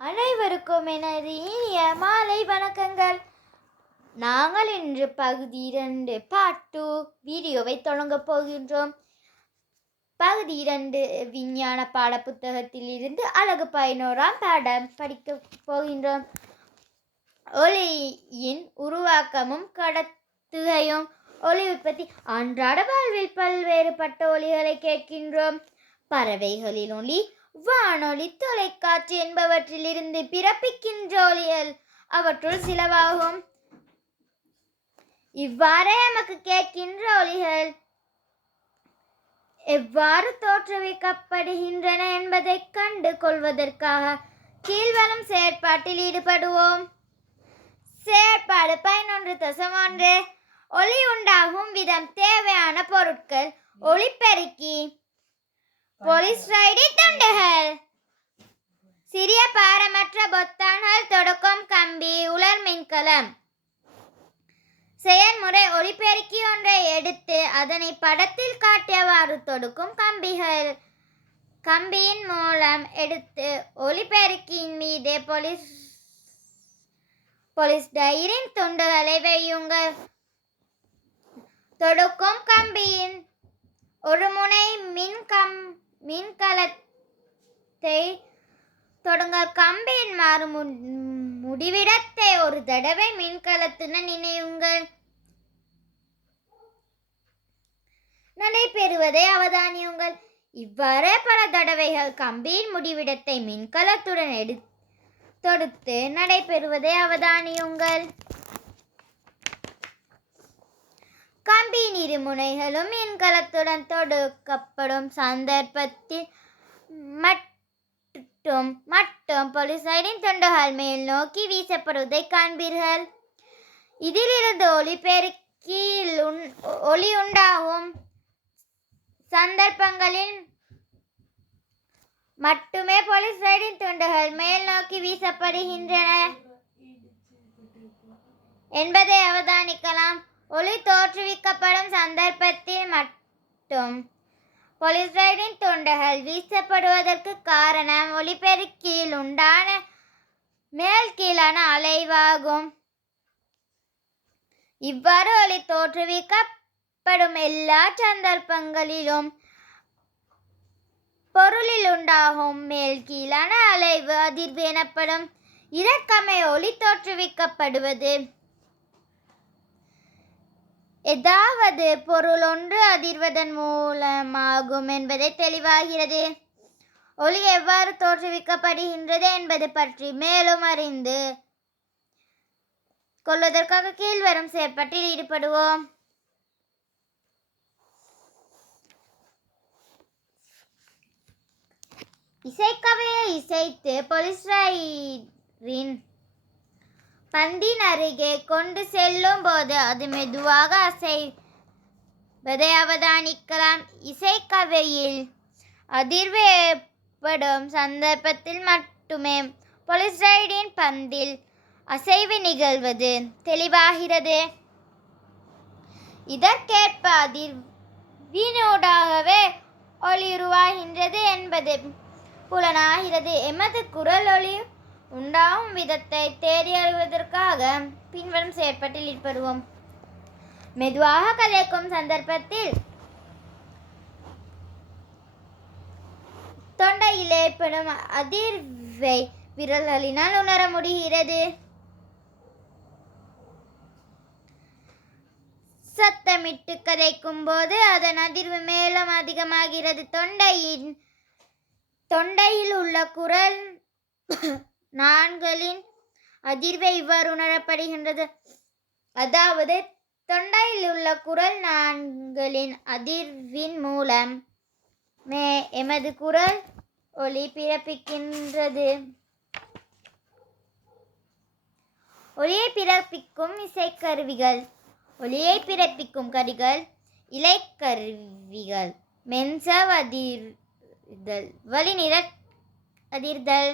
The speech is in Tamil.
அனைவருக்கும் எனது இனிய மாலை வணக்கங்கள். நாங்கள் இன்று பகுதி 2 பார்ட் 2 வீடியோவை தொடங்கப் போகின்றோம். பகுதி 2 விஞ்ஞான பாட புத்தகத்தில் இருந்து அழகு 11ஆம் பாடம் படிக்க போகின்றோம். ஒளியின் உருவாக்கமும் கடத்துகையும். ஒளி உற்பத்தி. அன்றாட வாழ்வில் பல்வேறுபட்ட ஒலிகளை கேட்கின்றோம். பறவைகளின் ஒலி, வானொலி, தொலைக்காட்சி என்பவற்றிலிருந்து பிறப்பிக்கின்ற ஒலிகள் அவற்றுள் சிலவாகும். இவ்வாறே நமக்கு கேட்கின்ற ஒலிகள் எவ்வாறு தோற்றுவிக்கப்படுகின்றன என்பதை கண்டு கொள்வதற்காக கீழ்வரும் செயற்பாட்டில் ஈடுபடுவோம். செயற்பாடு 11.1. ஒலி உண்டாகும் விதம். தேவையான பொருட்கள்: ஒலிபெருக்கி, பொலிஸ்டைரீடு துண்டுகள், சிறிய பாரமற்ற பொத்தான்கள், தொடுக்கும் கம்பி, உலர் மின்கலம். செயல்முறை: ஒலிபெருக்கி ஒன்றை எடுத்து அதனை படத்தில் காட்டியவாறு தொடுக்கும் கம்பிகள். கம்பியின் மூலம் எடுத்து ஒலிபெருக்கியின் மீது பொலிஸ்டைரீன் துண்டுகளை வையுங்கள். தொடுக்கும் கம்பியின் ஒரு முனை மின்கலத்தை தொடுங்கள். கம்பியின் மாறு முடிவிடத்தை ஒரு தடவை மின்கலத்துடன் இணையுங்கள். நடைபெறுவதை அவதானியுங்கள். இவ்வாறு பல தடவைகள் கம்பியின் முடிவிடத்தை மின்கலத்துடன் தொடுத்து நடைபெறுவதை அவதானியுங்கள். கம்பியின் இரு முனைகளும் மின்கலத்துடன் தொடுக்கப்படும் சந்தர்ப்பத்தில் மட்டும் பொலிஸ்டைரீன் துண்டுகள் மேல் நோக்கி வீசப்படுவதை காண்பீர்கள். இதிலிருந்து ஒலிபெருக்கியில் ஒலி உண்டாகும் சந்தர்ப்பங்களில் மட்டுமே பொலிஸ்டைரீன் துண்டுகள் மேல் நோக்கி வீசப்படுகின்றன என்பதை அவதானிக்கலாம். ஒலி தோற்றுவிக்கப்படும் சந்தர்ப்பத்தில் மட்டும் பொலிஸ்டைரீன் துண்டுகள் வீசப்படுவதற்கு காரணம் ஒலிபெருக்கியில் உண்டான மேல் கீழான அலைவாகும். இவ்வாறு ஒலி தோற்றுவிக்கப்படும் எல்லா சந்தர்ப்பங்களிலும் பொருளில் உண்டாகும் மேல் கீழான அலைவு அதிர்வு எனப்படும். இதற்கமை ஒலி தோற்றுவிக்கப்படுவது ஏதாவது பொருள் ஒன்று அதிர்வதன் மூலமாகும் என்பதை தெளிவாகிறது. ஒலி எவ்வாறு தோற்றுவிக்கப்படுகின்றது என்பது பற்றி மேலும் அறிந்து கொள்வதற்காக கீழ்வரும் செயற்பாட்டில் ஈடுபடுவோம். இசைக்கவையை இசைத்து பொலிஸ்டைரீன் பந்தின் அருகே கொண்டு செல்லும் போது அது மெதுவாக அசைவதை அவதானிக்கலாம். இசைக்கவையில் அதிர்வு ஏற்படும் சந்தர்ப்பத்தில் மட்டுமே பொலிஸ்டைரீன் பந்தில் அசைவு நிகழ்வது தெளிவாகிறது. இதற்கேற்ப அதிர்வினூடாகவே ஒலி உருவாகின்றது என்பது புலனாகிறது. எமது குரல் ஒலி உண்டாகும் விதத்தை தேடி அறிவதற்காக பின்வரும் செயற்பாட்டில் ஈடுபடுவோம். மெதுவாக கதைக்கும் சந்தர்ப்பத்தில் தொண்டையில் ஏற்படும் அதிர்வை விரல்களினால் உணர முடிகிறது. சத்தமிட்டு கதைக்கும் போது அதன் அதிர்வு மேலும் அதிகமாகிறது. தொண்டையில் உள்ள குரல் நாண்களின் அதிர்வை இவ்வாறு உணரப்படுகின்றது. அதாவது தொண்டையில் உள்ள குரல் நாண்களின் அதிர்வின் மூலம் எமது குரல் ஒலி பிறப்பிக்கின்றது. ஒலியை பிறப்பிக்கும் இசைக்கருவிகள். ஒலியை பிறப்பிக்கும் கருவிகள்: இலைக்கருவிகள், மென்சவ் அதிர்தல், வளிநிற அதிர்தல்,